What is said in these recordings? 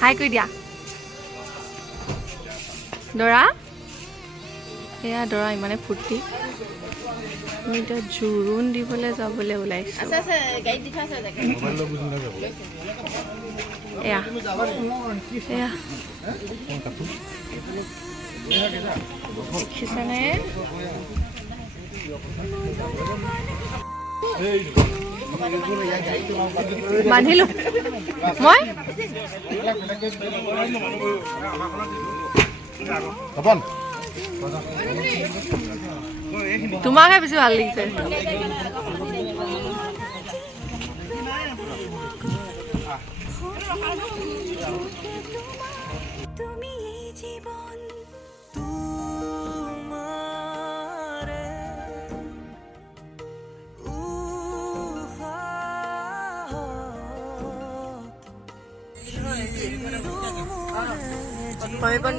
হাই কৈ দিয়া দৰা এয়া দৰা ইমানে ফূৰ্তি মই এতিয়া জোৰোণ দিবলৈ যাবলৈ ওলাইছোঁ এয়া এয়া দেখিছেনে বান্ধিলো মই তোমাকহে বেছি ভাল লাগিছে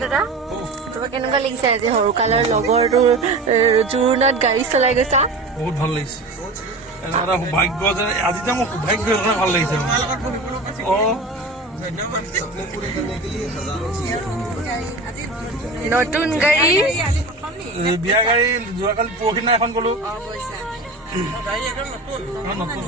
দাদা তোমাক কেনেকুৱা লাগিছে আজি সৰুকালৰ লগৰটোৰ জোৰোণত গাড়ী চলাই গৈছা বহুত ভাল লাগিছে সৌভাগ্য যে আজি যে মোৰ সৌভাগ্য ভাল লাগিছে নতুন গাড়ী বিয়া গাড়ী যোৱাকালি পৰহি দিনা এখন গলো নতুন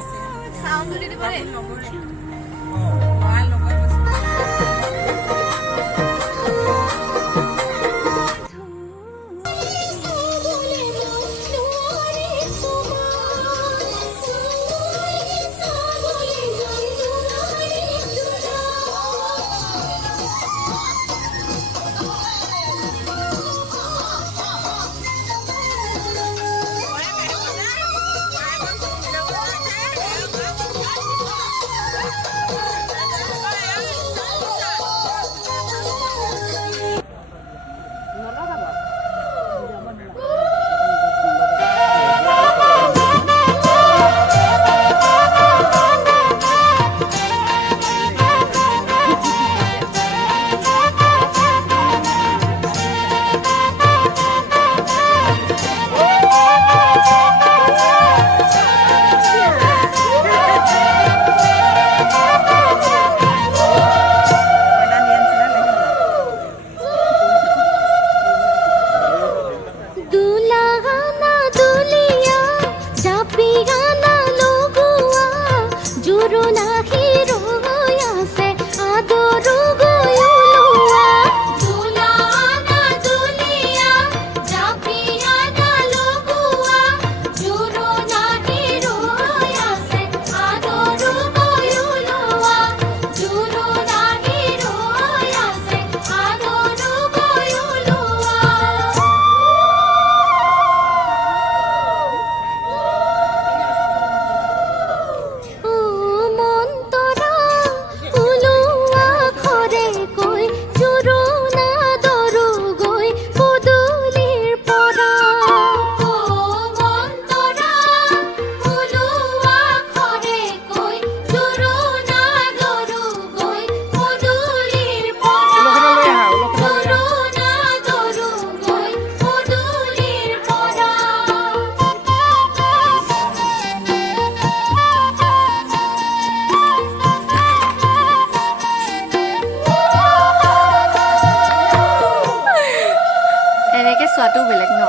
চোৱাটো বেলেগ ন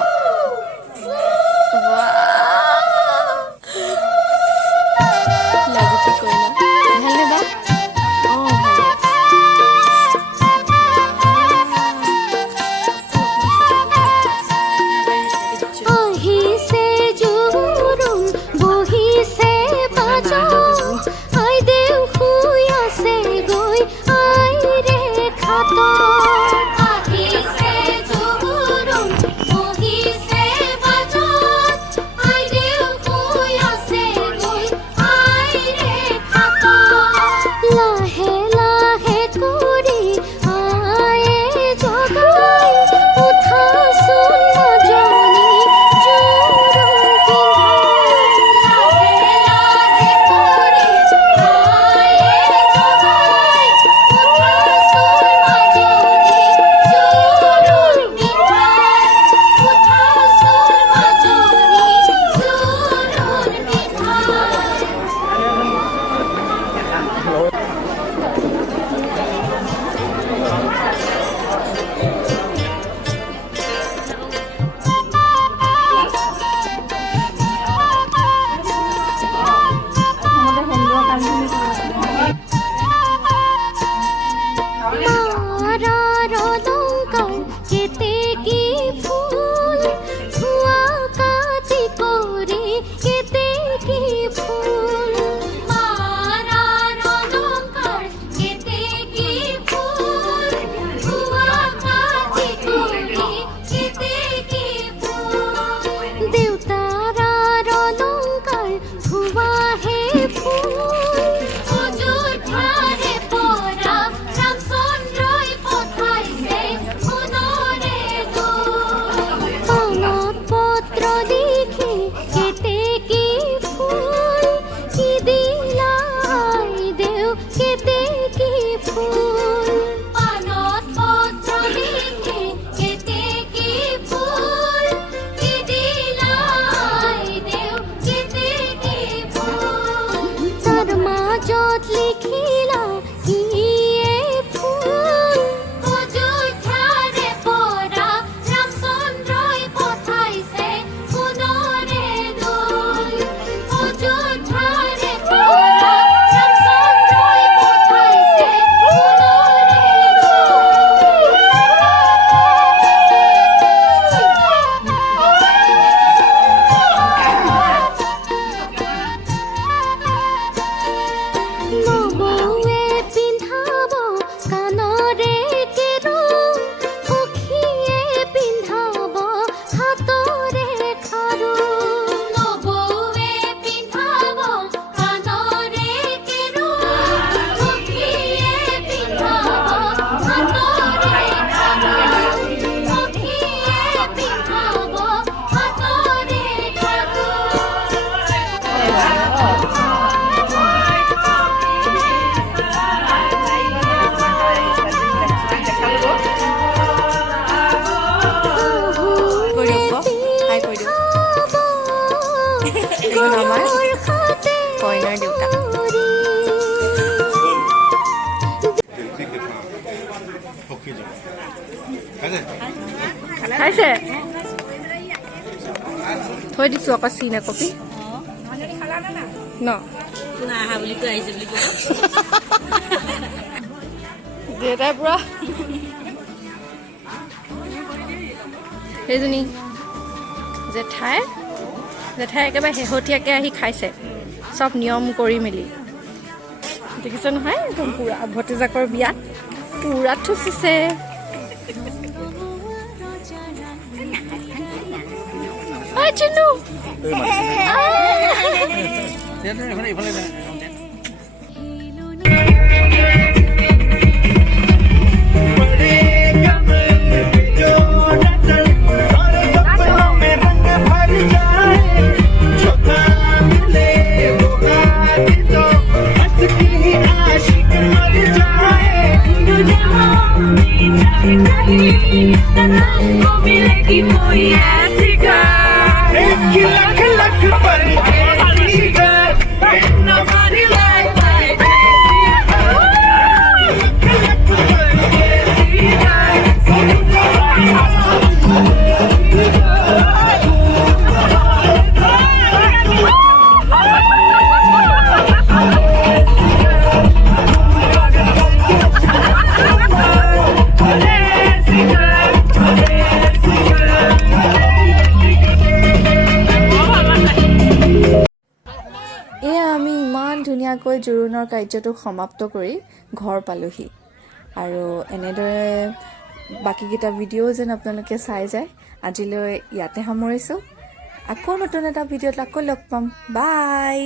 লাগি কৰিলা ভালনে বা He's দেখিলা কিয়ে ফুল অযোধ্যাৰে পৰা ৰামচন্দ্ৰই পঠাইছে সোণৰে দোল অযোধ্যাৰে পৰা ৰামচন্দ্ৰই পঠাইছে সোণৰে নবৌৱে পিন্ধাব কাণৰে কেৰু সখীয়ে পিন্ধাব হাতৰে খাৰু নবৌৱে পিন্ধাব কাণৰে কেৰু সখীয়ে পিন্ধাব হাতৰে খাৰু সখীয়ে পিন্ধাব হাতৰে খাৰু কৈ দিয়ক হাই কৈ দিয়ক এইখন আমাৰ কইনাৰ দেউতা খাইছে থৈ দিছো আকৌ চিন কপি ন দেউতাই পুৰা সেইজনী জেঠাই একেবাৰে শেহতীয়াকৈ আহি খাইছে চব নিয়ম কৰি মেলি দেখিছে নহয় একদম পুৰা ভতিজাকৰ বিয়াত পুৰা থুচিছে ঐ চিনু ধুনীয়াকৈ জোৰোণৰ কাৰ্যটো সমাপ্ত কৰি ঘৰ পালোহি আৰু এনেদৰে বাকীকেইটা ভিডিঅ' যেন আপোনালোকে চাই যায় আজিলৈ ইয়াতে সামৰিছোঁ আকৌ নতুন এটা ভিডিঅ'ত আকৌ লগ পাম বাই